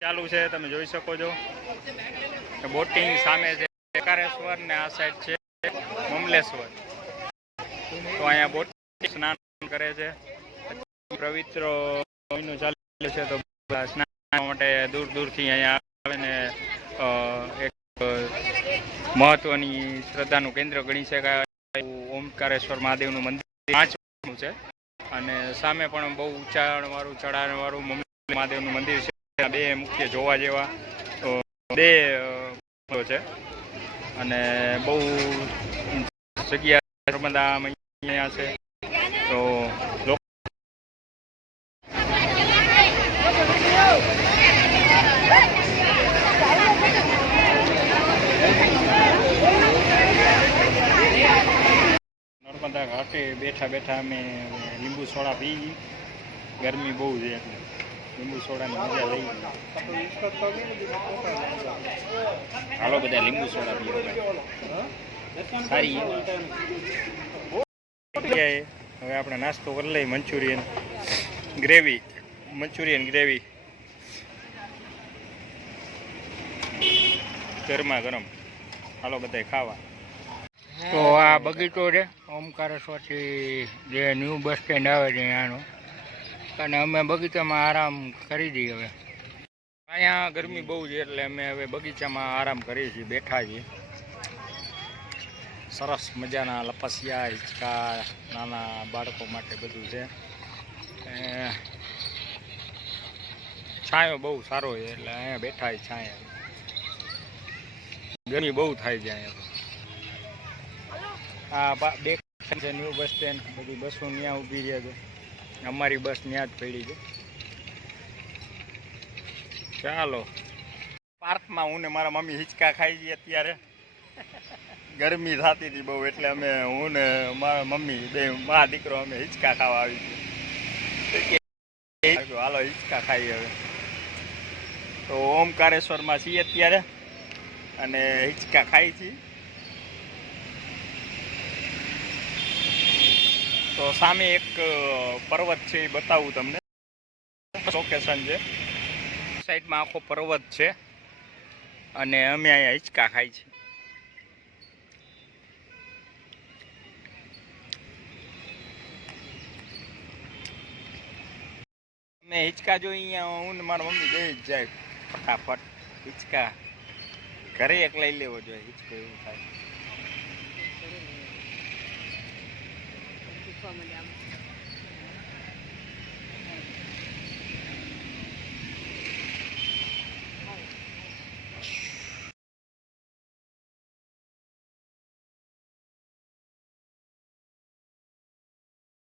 ચાલુ છે, તમે જોઈ શકો છો બોટિંગ સામે છે ઓમકારેશ્વર ને આ સાઈડ છે મમલેશ્વર. તો અહીંયા બોટિંગ સ્નાન કરે છે, પવિત્ર મહિનો ચાલુ છે તો સ્નાન માટે દૂર દૂરથી અહીંયા આવે ને એક મહત્વની શ્રદ્ધાનું કેન્દ્ર ગણી શકાય ઓમકારેશ્વર મહાદેવનું મંદિર 5 છે અને સામે પણ બહુ ઊંચાણવાળું ચઢાણવાળું મહાદેવનું મંદિર છે. બે મુખ્ય જોવા જેવા બે છે અને બહુ જગ્યા નર્મદા અહીંયા છે તો નર્મદા ઘાટે બેઠા બેઠા અમે લીંબુ સોડા પી. ગરમી બહુ છે એટલે લીંબુ સોડાની મજા લઈ. હાલો બધા લીંબુ સોડા પીઓ સારી. હવે આપણે નાસ્તો કરી લઈએ. મંચુરિયન ગ્રેવી ગરમા ગરમ. હાલો બધા ખાવા. તો આ બગીચો છે ઓમકારેશ્વરથી જે ન્યૂ બસ સ્ટેન્ડ આવે છે ત્યાંનો, અને અમે બગીચામાં આરામ કરી દઈએ. હવે અહીંયા ગરમી બહુ છે એટલે અમે હવે બગીચામાં આરામ કરીએ છીએ, બેઠા છીએ. સરસ મજાના લપસિયા હિંચકા નાના બાળકો માટે બધું છે. છાંયો બહુ સારો છે એટલે અહીંયા બેઠા છે છાંયા. ગરમી બહુ થાય છે અહીંયા. આ બે છે ન્યૂ બસ સ્ટેન્ડ, બધી બસો ત્યાં ઊભી રહ્યા છે. અમારી બસ ત્યાં જ પડી છે. ચાલો પાર્કમાં હું ને મારા મમ્મી હિંચકા ખાઈ છીએ અત્યારે. ગરમી થતી હતી બહુ એટલે અમે હું ને મારા મમ્મી બે મા દીકરો અમે હિંચકા ખાવા આવી છીએ. હાલો હિંચકા ખાઈએ હવે. તો ઓમકારેશ્વરમાં છીએ અત્યારે અને હિંચકા ખાઈ છીએ. તો સામે એક પર્વત છે એ બતાવું તમને. લોકેશન છે સાઈડમાં આખો પર્વત છે અને અમે અહીંયા હિંચકા ખાઈ છીએ. અમે હિંચકા જો અહીંયા હું ને મારા મમ્મી બે જ જાય ફટાફટ હિંચકા. ઘરે એક લઈ લેવો જોઈએ હિંચકો, એવું થાય.